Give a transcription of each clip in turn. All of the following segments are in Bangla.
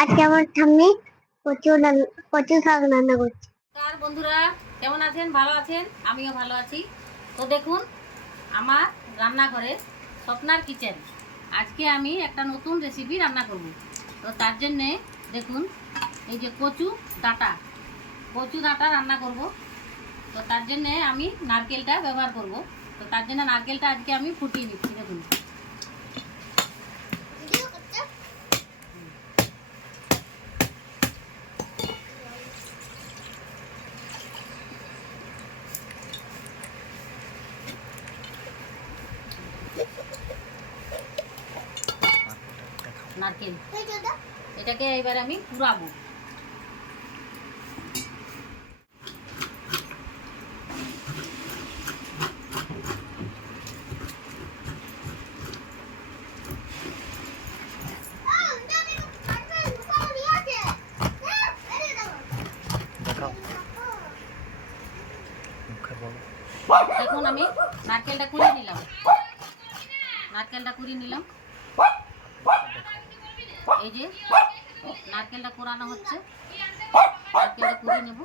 আজকে আমার ঠাম্মি কচু শাক রান্না করছে। নমস্কার বন্ধুরা, কেমন আছেন? ভালো আছেন? আমিও ভালো আছি। তো দেখুন, আমার রান্নাঘরে স্বপ্নার কিচেন। আজকে আমি একটা নতুন রেসিপি রান্না করব। তো তার জন্যে দেখুন, এই যে কচু ডাঁটা কচু ডাঁটা রান্না করব। তো তার জন্যে আমি নারকেলটা ব্যবহার করব। তো তার জন্য নারকেলটা আজকে আমি ফুটিয়ে নিচ্ছি, দেখুন। নারকেল। এটাকে এবার আমি দেখাও মুখে বলো দেখুন আমি নারকেলটা কুড়িয়ে নিলাম। নারকেলটা কুড়িয়ে নিলাম। এই যে, নারকেলটা কোরানো হচ্ছে। নারকেলটা কুড়িয়ে নেব।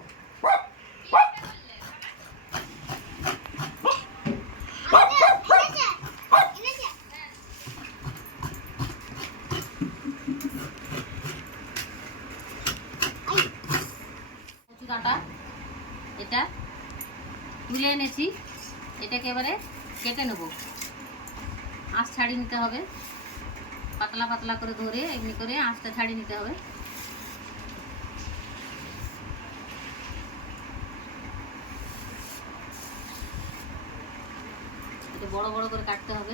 ডাঁটা এটা তুলে এনেছি। এটাকে এবারে কেটে নেব। আঁশ ছাড়িয়ে নিতে হবে। পাতলা পাতলা করে ধরে এমনি করে আঁচটা ছাড়িয়ে নিতে হবে। বড় বড় করে কাটতে হবে।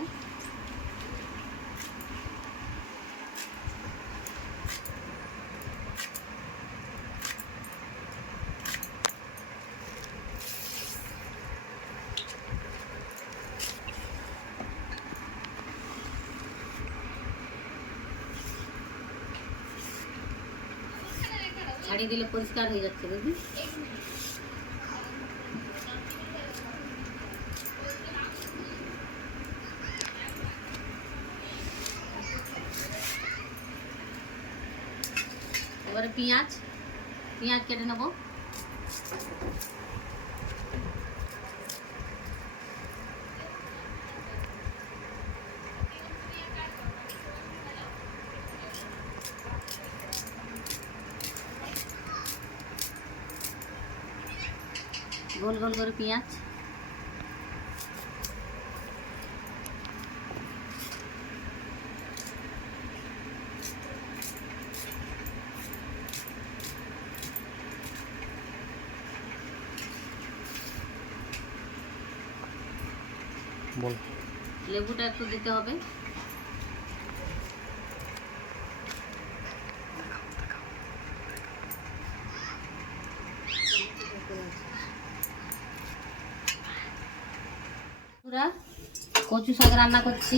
ছাড়িয়ে দিলে পরিষ্কার হয়ে যাচ্ছে বুঝলি এবারে পেঁয়াজ পেঁয়াজ কেটে নেব গোল গোল করে পেঁয়াজ। বলো। লেবুটা একটু দিতে হবে। বন্ধুরা, কচু শাক রান্না করছি।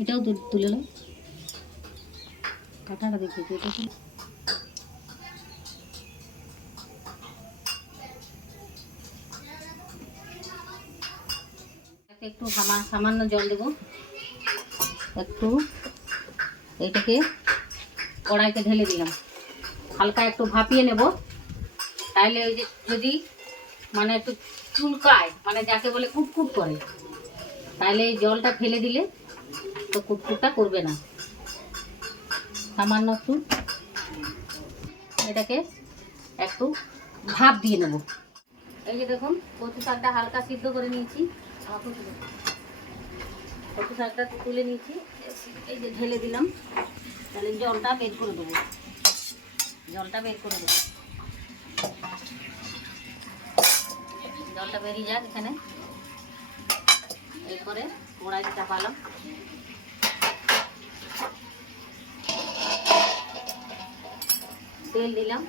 এটাও তুলে লো কাঁটাটা দেখি এটা একটু সামান্য জল দেব। একটু এটাকে কড়াইতে ঢেলে দিলাম। হালকা একটু ভাপিয়ে নেব। তাইলে ওই যে যদি মানে একটু চুলকায় মানে যাকে বলে কুটকুট করে তাহলে এই জলটা ফেলে দিলে তো কুটকুটটা করবে না। সামান্য একটু এটাকে একটু ভাপ দিয়ে নেব। এই যে দেখুন, কচু শাকটা হালকা সিদ্ধ করে নিয়েছি। কচু শাকটা তুলে নিয়েছি, এই যে ঢেলে দিলাম। তাহলে জলটা বের করে দেবো। জলটা বের করে দেবো। জলটা বেরিয়ে যাক এখানে। এরপরে কড়াই চাপালাম। তেল দিলাম।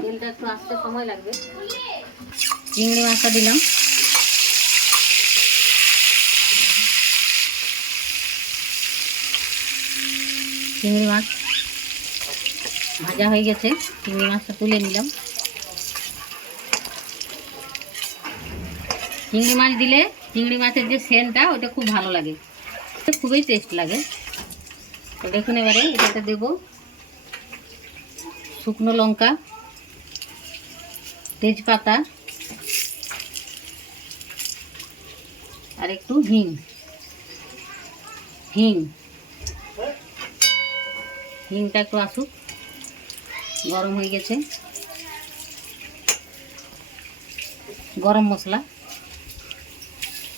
তেলটা একটু আসতে সময় লাগবে। চিংড়ি মাছটা দিলাম। চিংড়ি মাছ। ভাজা হয়ে গেছে, চিংড়ি মাছটা তুলে নিলাম। চিংড়ি মাছ দিলে, চিংড়ি মাছের যে সেনটা ওটা খুব ভালো লাগে। খুবই টেস্ট লাগে। তো দেখুন এবারে, এটাতে দেব শুকনো লঙ্কা, তেজপাতা, আর একটু হিং। হিং। হিংটা একটু আসুক। গরম হয়ে গেছে। গরম মশলা।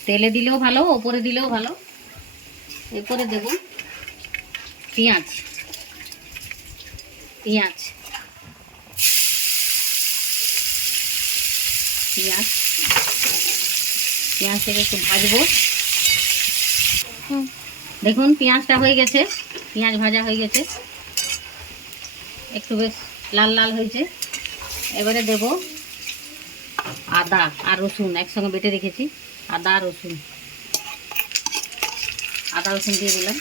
তেলে দিলেও ভালো ওপরে দিলেও ভালো। এরপরে দেব পেঁয়াজ। পেঁয়াজ। পেঁয়াজ। পেঁয়াজটাকে একটু ভাজবো। দেখুন পেঁয়াজটা হয়ে গেছে। পেঁয়াজ ভাজা হয়ে গেছে। একটু বেশ লাল লাল হয়েছে। এবারে দেব আদা আর রসুন, একসঙ্গে বেটে রেখেছি। আদা আর রসুন। আদা, রসুন দিয়ে দিলাম।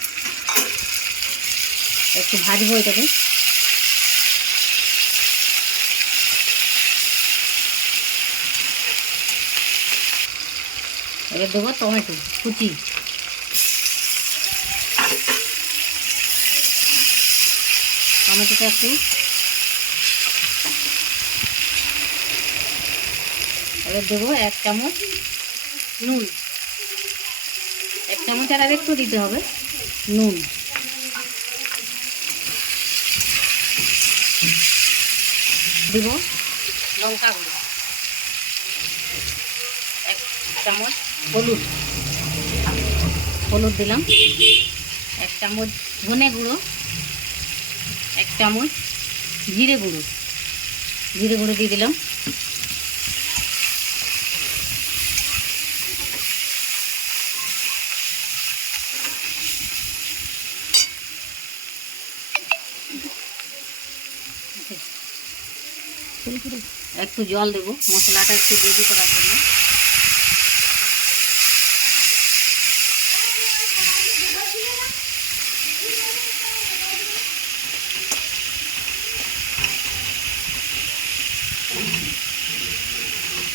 একটু ভাজবো এটাকে এবার দেবো টমেটো, কুচি। টমেটোটা একটু এবার দেবো এক চামচ নুন। এক চামচ আর একটু দিতে হবে নুন। দিব লঙ্কা গুঁড়ো। এক চামচ হলুদ। হলুদ দিলাম। এক চামচ ধনে গুঁড়ো। এক চামচ জিরে গুঁড়ো। জিরে গুঁড়ো দিয়ে দিলাম। একটু জল দেবো মশলাটা একটু রেডি করার জন্য।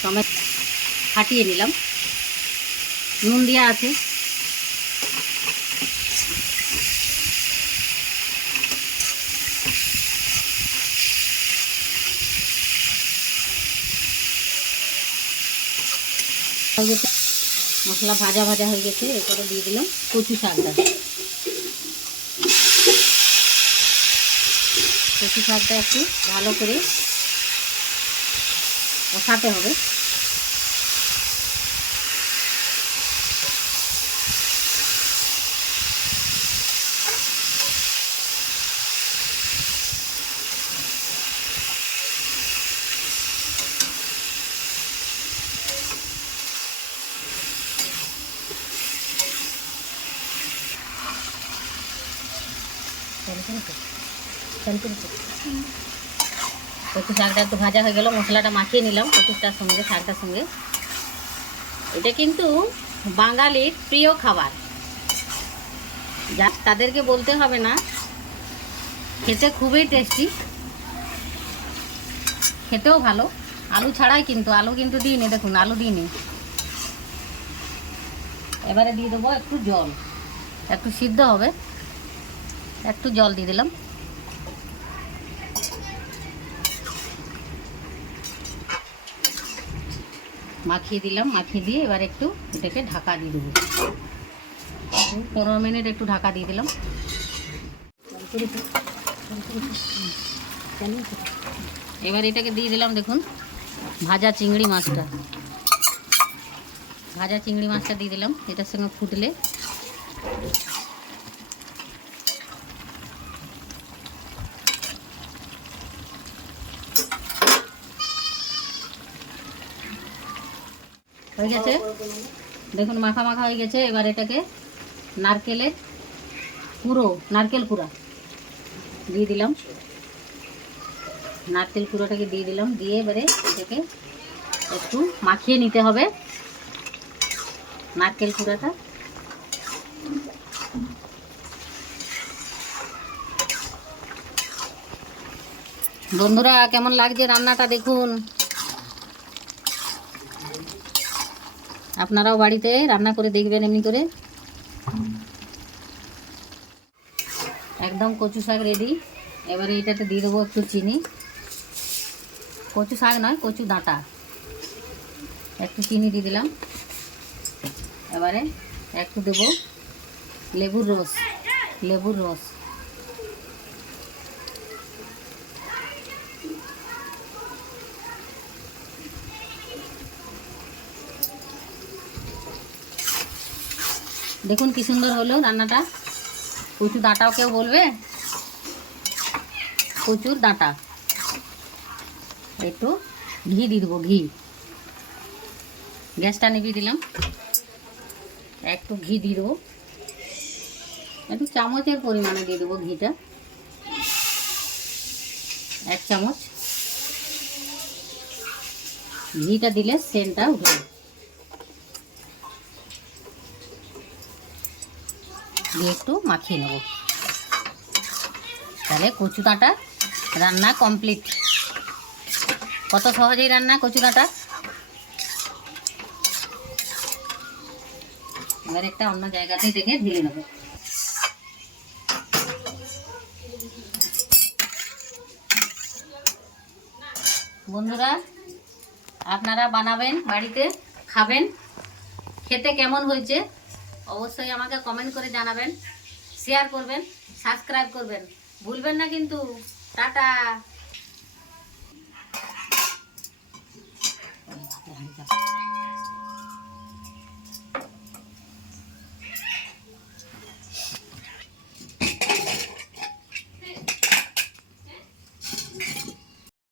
টমেটো ফাটিয়ে নিলাম। নুন দেওয়া আছে। মশলা ভাজা ভাজা হয়ে গেছে, এরপরে দিয়ে দিলাম কচু শাকটা। কচু শাকটা একটু ভালো করে কষাতে হবে। কচু শাকটা একটু ভাজা হয়ে গেল, মশলাটা মাখিয়ে নিলাম কচুটার সঙ্গে শাকটার সঙ্গে। এটা কিন্তু বাঙালির প্রিয় খাবার। যা তাদেরকে বলতে হবে না, খেতে খুবই টেস্টি খেতেও ভালো। আলু ছাড়াই কিন্তু, আলু কিন্তু দিইনি দেখুন, আলু দিইনি এবারে দিয়ে দেবো একটু জল, একটু সিদ্ধ হবে। একটু জল দিয়ে দিলাম। মাখিয়ে দিলাম, মাখিয়ে দিয়ে এবার একটু এটাকে ঢাকা দিয়ে দেবো। পনেরো মিনিট একটু ঢাকা দিয়ে দিলাম। এবার এটাকে দিয়ে দিলাম, দেখুন, ভাজা চিংড়ি মাছটা। ভাজা চিংড়ি মাছটা দিয়ে দিলাম, এটার সঙ্গে ফুটলে। হয়ে গেছে। দেখুন, মাখা মাখা হয়ে গেছে। এবার এটাকে নারকেলের পুরো, নারকেল পুরা দিয়ে দিলাম। নারকেল পুরোটাকে দিয়ে দিলাম। দিয়ে এবারে এটাকে একটু মাখিয়ে নিতে হবে। নারকেল পুরাটা। বন্ধুরা, কেমন লাগছে রান্নাটা? দেখুন। আপনারাও বাড়িতে রান্না করে দেখবেন এমনি করে। একদম কচু শাক রেডি এবারে এটাতে দিয়ে দেবো একটু চিনি। কচু শাক নয়, কচু ডাঁটা। একটু চিনি দিয়ে দিলাম। এবারে একটু দেবো লেবুর রস লেবুর রস। দেখুন কি সুন্দর হলো রান্নাটা। কচু ডাঁটাও কেউ বলবে? কচুর ডাঁটা। একটু ঘি দিয়ে দেবো, ঘি। গ্যাসটা নিভিয়ে দিলাম। একটু ঘি দিয়ে দেবো। একটু চামচের পরিমাণে দিয়ে দেবো ঘিটা। এক চামচ। ঘিটা দিলে সেন্টটা উঠে দিয়ে একটু মাখিয়ে নেব। তাহলে কচু ডাঁটা রান্না কমপ্লিট কত সহজেই রান্না কচু ডাঁটা? এবার একটা অন্য জায়গাতে থেকে ঢেলে নেব। বন্ধুরা, আপনারা বানাবেন, বাড়িতে খাবেন, খেতে কেমন হয়েছে? অবশ্যই আমাকে কমেন্ট করে জানাবেন শেয়ার করবেন সাবস্ক্রাইব করবেন। ভুলবেন না কিন্তু। টাটা। আচ্ছা, Thank you.